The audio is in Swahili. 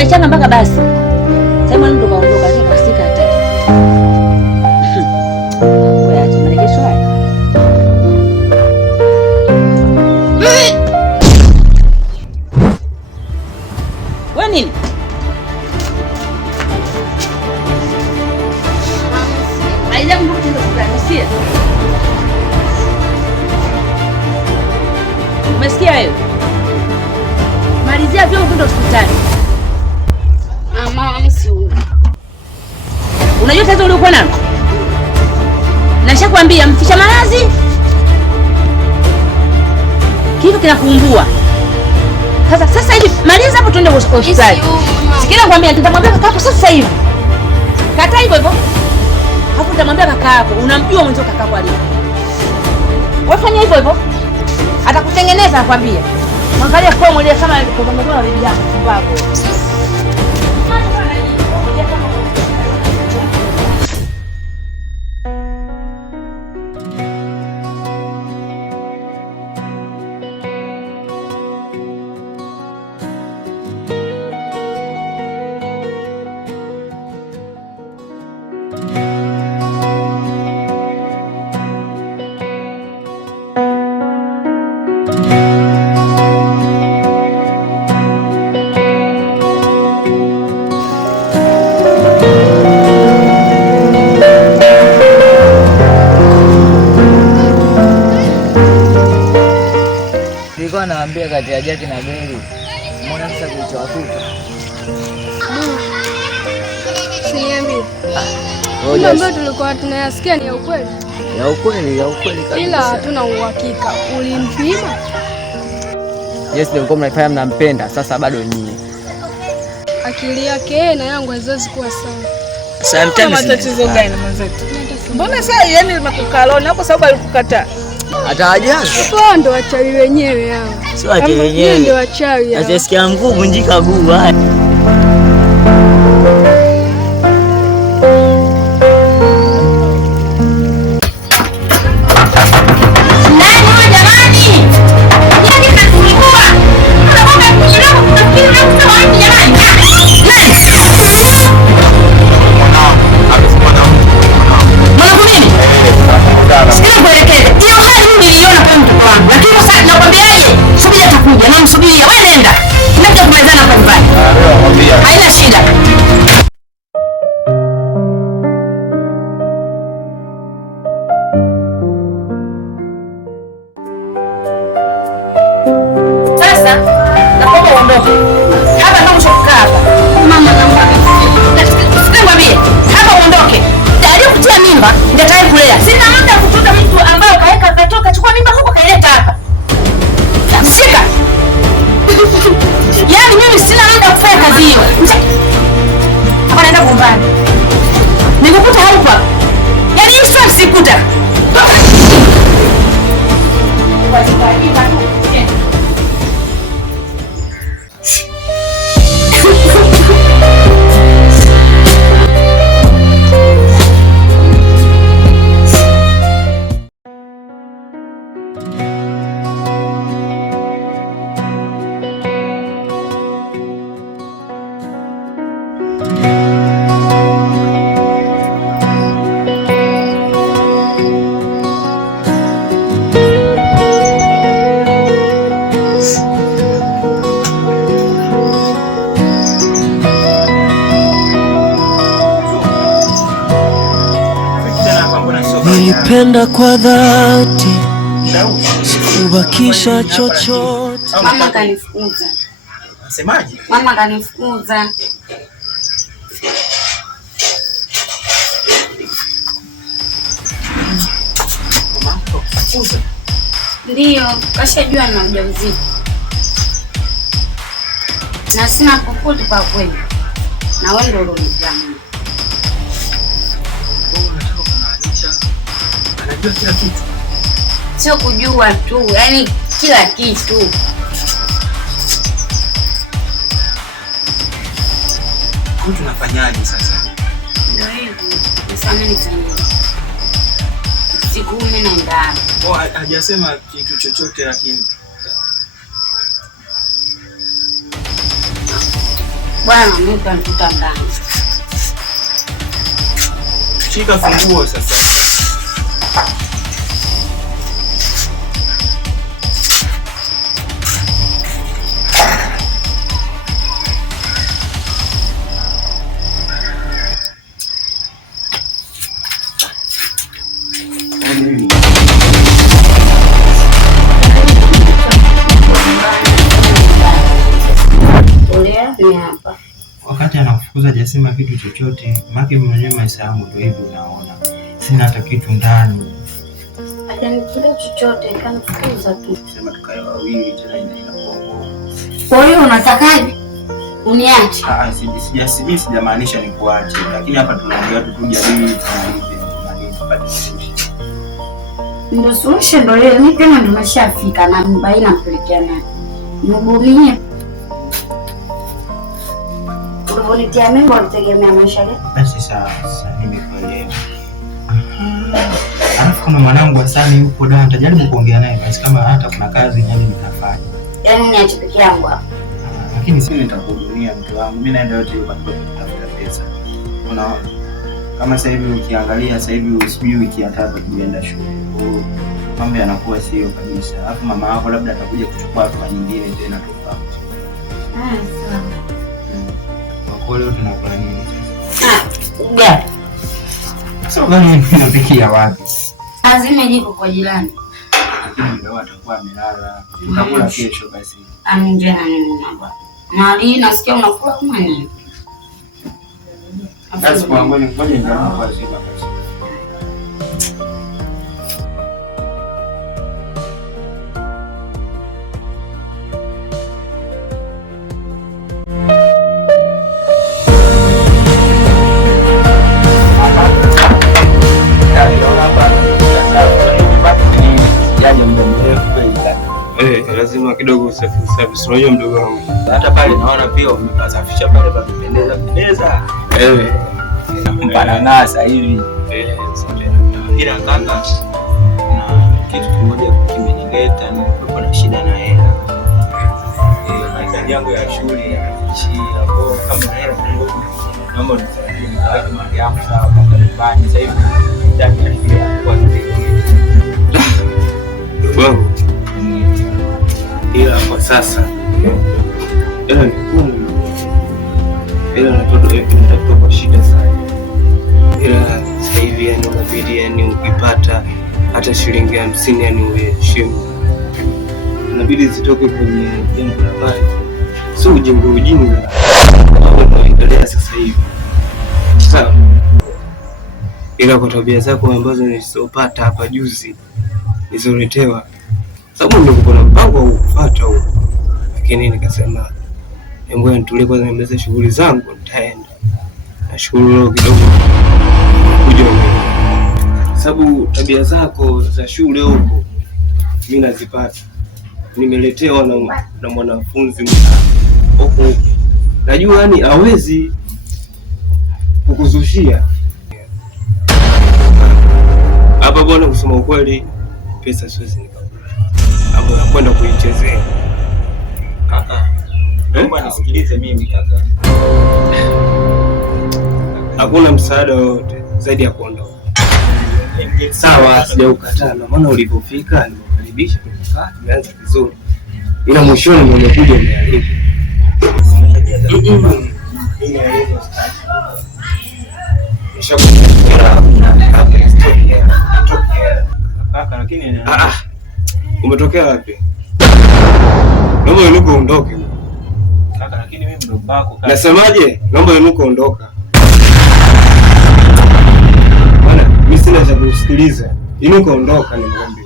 Tumechana mpaka basi. Sasa mwana ndo kaondoka tena kasika hata. Wewe acha marejesho haya. Wewe nini? Aida mtu ndo kukanisia. Umesikia wewe? Malizia vyo kwenda hospitali. Mama mimi siuni. Unajua tatizo uliokuwa nalo? Nashakwambia mfisha malazi. Kitu kinakuumbua. Sasa hivi maliza hapo tuende hospitali. Sikia nakwambia nitamwambia kaka yako sasa hivi. Kata hivyo hivyo. Hapo nitamwambia kaka yako, unamjua mwanzo kaka yako alipo. Wafanya hivyo hivyo. Atakutengeneza nakwambia. Mwangalia kwa mwele kama alikokomezwa na bibi yako mbako. Naambia kati ya Jaki na Mary. Mbona sasa kilichowakuta? Siniambi. Mambo ambayo tulikuwa tunayasikia ni ya ukweli. Ya ukweli kabisa. Ila hatuna uhakika. Ulimpima? Yes, ndio mnaifanya mnampenda. Sasa bado nyinyi. Akili yake na yangu haziwezi kuwa sawa. Sometimes matatizo gani mwenzetu? Mbona sasa yani limekukalona hapo sababu alikukataa? Atawajaza. Wao ndo wachawi wenyewe hao. Sio wachawi wenyewe. Ndio wachawi hao. Asisikia nguvu njika guu haya. Nikukuta hapa. Yaani hiyo sio sikuta. Nilipenda kwa dhati, sikubakisha chochote. Mama kanifukuza. Unasemaje? Mama kanifukuza. Ndio, kashajua na ujauzito. Na sina popote pa kwenda. Na wewe ndio ulionijaa. Anajua kila kitu. Sio kujua tu, yani kila kitu. Kwa tunafanyaje sasa? Ndio hivyo. Nisameni sana. Siku mimi naenda. Oh, hajasema kitu chochote lakini. Bwana mimi kanikuta ndani. Shika funguo sasa. Wakati anakufukuza jasema kitu chochote, make mwenyewe maisha yangu ndio hivi unaona. Sina hata kitu ndani. Hajanifukuza chochote, kanifukuza tu. Sema tukae wawili tena inakuwa. Kwa hiyo unatakaje? Uniache? Sijamaanisha nikuache, lakini hapa tunaongea tu kujadili ndio suluhisho ndio ile. Mimi tena ndo nashafika na mbaina nampelekea naye. Nihurumie. Ulivonitia mimi walitegemea maisha yake. Basi sasa nimekuelewa. Alafu kuna mwanangu Hasani yupo da, nitajaribu kuongea naye basi kama hata kuna kazi nyingi nitafanya. Yaani niache peke yangu hapa. Lakini sisi nitakuhudumia mke wangu. Mimi naenda yote kwa kutafuta pesa. Unaona? Kama sasa hivi ukiangalia sasa hivi usijui wiki ya 3 tunaenda shule. Mambo yanakuwa sio kabisa. Alafu mama yako labda atakuja kuchukua hatua nyingine tena tofauti. Sawa. Kwa leo tunakula nini sasa? Ugali. Sasa ugali unapikia wapi? Azime jiko kwa jirani. Lakini leo atakuwa amelala. Tutakula kesho basi. Nje na nini bwana? Mali nasikia unakula kama nini? Sasa kwa ngoni ngoja ndio kwa zima basi. Lazima kidogo usafi, unajua mdogo wangu. Hata pale naona pia umepasafisha pale pa kupendeza. Mpana sasa hivi. Ila kaka na kitu kimoja kimenileta, nilikuwa na shida na hela. Mahitaji yangu ya shule yanaishia hapo, kama hela kidogo naomba unisaidie nipate mali yangu sawa kwa nyumbani. Sasa hivi ndani ya shule kwa wangu. Ila kwa sasa ila ni ngumu, ila natoka kwa shida sana. Ila sasa hivi yani unabidi yani ukipata hata shilingi 50 yani uheshimu, inabidi zitoke kwenye jengo la bali, sio ujinga unaendelea sasa hivi. Sawa, ila kwa tabia zako ambazo nilizopata hapa juzi nizoletewa, sababu nilikuwa na mpango wa kufuata huko, lakini nikasema ngoja nitulie kwanza nimalize shughuli zangu nitaenda. Nashukuru leo kidogo kuja, sababu tabia zako za shule huko mimi nazipata. Nimeletewa na mwanafunzi huko, najua yani hawezi kukuzushia hapa bwana. Kusema ukweli, pesa siwezi hapo nakwenda kuichezea. Kaka, naomba nisikilize mimi kaka. Hakuna msaada wote zaidi ya kuondoka. Sawa, sijaukataa, na maana ulipofika nimekukaribisha, tumekaa, tumeanza vizuri. Ila mwishoni umekuja umeharibu. Kaka, lakini umetokea wapi? Naomba inuka uondoke. Kaka, lakini mimi ndo bako kaka. Nasemaje? Naomba inuka ondoka. Bwana, mimi sina cha kusikiliza. Inuka ondoka nimekwambia.